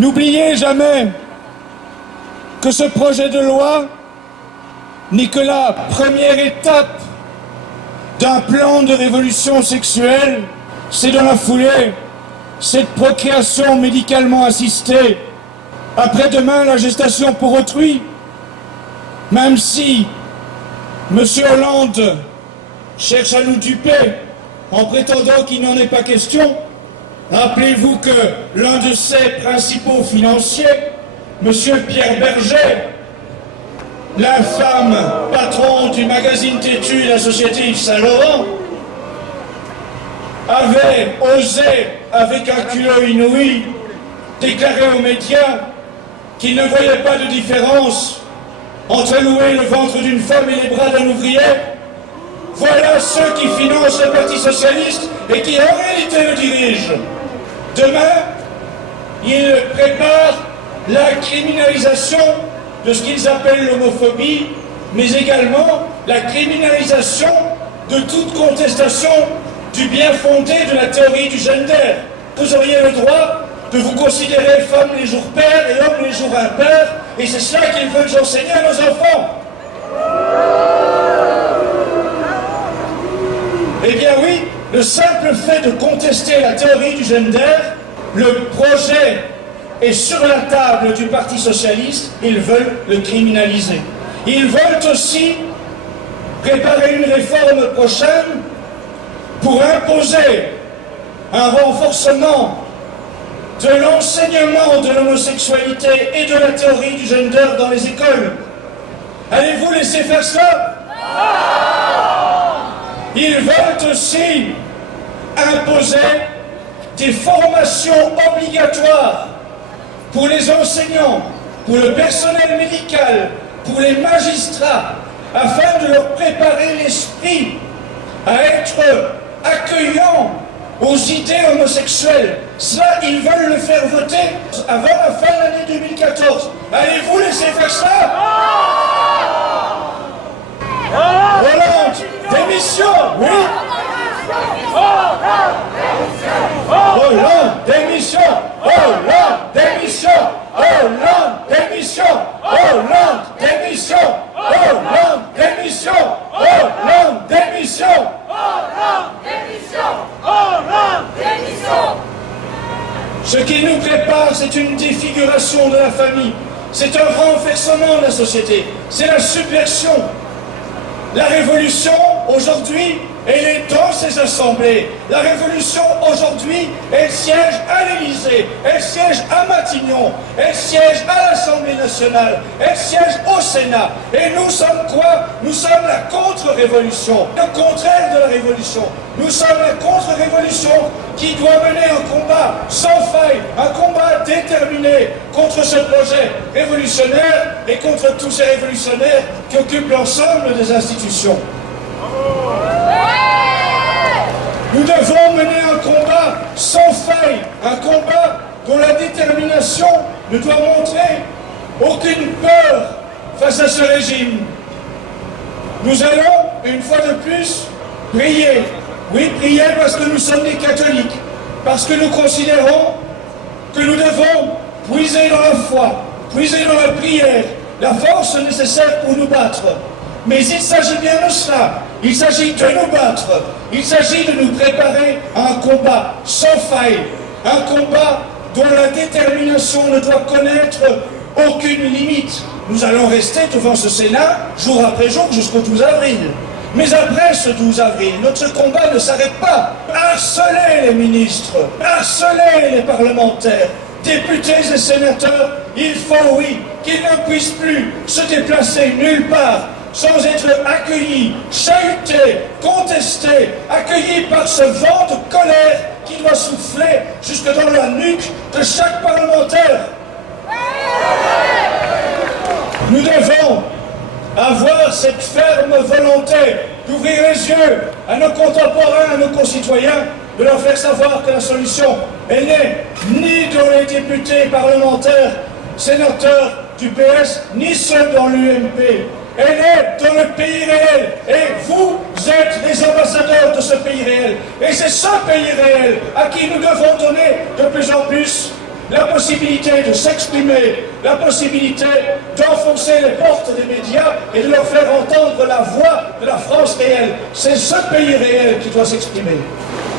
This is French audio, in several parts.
N'oubliez jamais que ce projet de loi n'est que la première étape d'un plan de révolution sexuelle. C'est dans la foulée cette procréation médicalement assistée. Après-demain, la gestation pour autrui. Même si M. Hollande cherche à nous duper en prétendant qu'il n'en est pas question, rappelez-vous que l'un de ses principaux financiers, M. Pierre Berger, l'infâme patron du magazine Têtu et la société Yves Saint-Laurent, avait osé, avec un culot inouï, déclarer aux médias qu'il ne voyait pas de différence entre louer le ventre d'une femme et les bras d'un ouvrier. Voilà ceux qui financent le Parti Socialiste et qui en réalité le dirigent. Demain, ils préparent la criminalisation de ce qu'ils appellent l'homophobie, mais également la criminalisation de toute contestation du bien fondé de la théorie du gender. Vous auriez le droit de vous considérer femme les jours pères et homme les jours impairs, et c'est cela qu'ils veulent enseigner à nos enfants. Eh bien oui, le simple fait de contester la théorie du gender, le projet est sur la table du Parti Socialiste, ils veulent le criminaliser. Ils veulent aussi préparer une réforme prochaine pour imposer un renforcement de l'enseignement de l'homosexualité et de la théorie du gender dans les écoles. Allez-vous laisser faire cela? Ils veulent aussi imposer des formations obligatoires pour les enseignants, pour le personnel médical, pour les magistrats, afin de leur préparer l'esprit à être accueillants aux idées homosexuelles. Cela, ils veulent le faire voter avant la fin de l'année 2014. Allez-vous laisser faire cela? Hollande, démission, oui. Hollande, démission. Hollande, démission. Hollande, démission. Hollande, démission. Hollande, démission. Hollande, démission. Hollande, démission. Hollande, démission. Ce qui nous prépare, c'est une défiguration de la famille. C'est un renversement de la société. C'est la subversion. La révolution, aujourd'hui, elle est dans ces assemblées. La révolution, aujourd'hui, elle siège à l'Élysée, elle siège à Matignon, elle siège à l'Assemblée nationale, elle siège au Sénat. Et nous sommes quoi? Nous sommes la contre-révolution, le contraire de la révolution. Nous sommes la contre-révolution qui doit mener un combat sans faille, un combat déterminé contre ce projet révolutionnaire et contre tous ces révolutionnaires qui occupent l'ensemble des institutions. Nous devons mener un combat sans faille, un combat dont la détermination ne doit montrer aucune peur face à ce régime. Nous allons, une fois de plus, prier. Oui, prier parce que nous sommes des catholiques, parce que nous considérons que nous devons puiser dans la foi, puiser dans la prière, la force nécessaire pour nous battre. Mais il s'agit bien de cela. Il s'agit de nous battre. Il s'agit de nous préparer à un combat sans faille. Un combat dont la détermination ne doit connaître aucune limite. Nous allons rester devant ce Sénat jour après jour jusqu'au 12 avril. Mais après ce 12 avril, notre combat ne s'arrête pas. Harceler les ministres, harceler les parlementaires, députés et sénateurs, il faut, oui, qu'ils ne puissent plus se déplacer nulle part sans être accueillis, chahutés, contestés, accueillis par ce vent de colère qui doit souffler jusque dans la nuque de chaque parlementaire. Nous devons avoir cette ferme volonté d'ouvrir les yeux à nos contemporains, à nos concitoyens, de leur faire savoir que la solution, elle n'est ni dans les députés parlementaires, sénateurs du PS, ni ceux dans l'UMP. Elle est dans le pays réel. Et vous êtes les ambassadeurs de ce pays réel. Et c'est ce pays réel à qui nous devons donner de plus en plus la possibilité de s'exprimer, la possibilité d'enfoncer les portes des médias et de leur faire entendre la voix de la France réelle. C'est ce pays réel qui doit s'exprimer.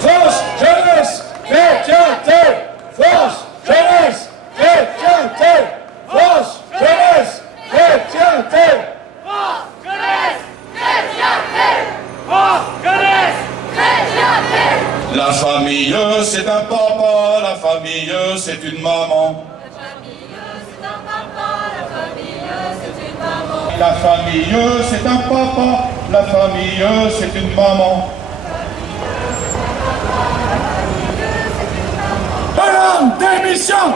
France, jeunesse, chrétienté! France, jeunesse, chrétienté! France, jeunesse, chrétienté! France, jeunesse, chrétienté! France, jeunesse, chrétienté! La famille, c'est un papa, la famille, c'est une maman. La famille, c'est un papa, la famille, c'est une maman. La famille, c'est un papa, la famille, c'est une maman. Hollande, démission!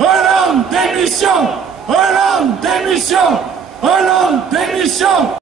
Hollande, démission! Hollande, démission! Hollande, démission!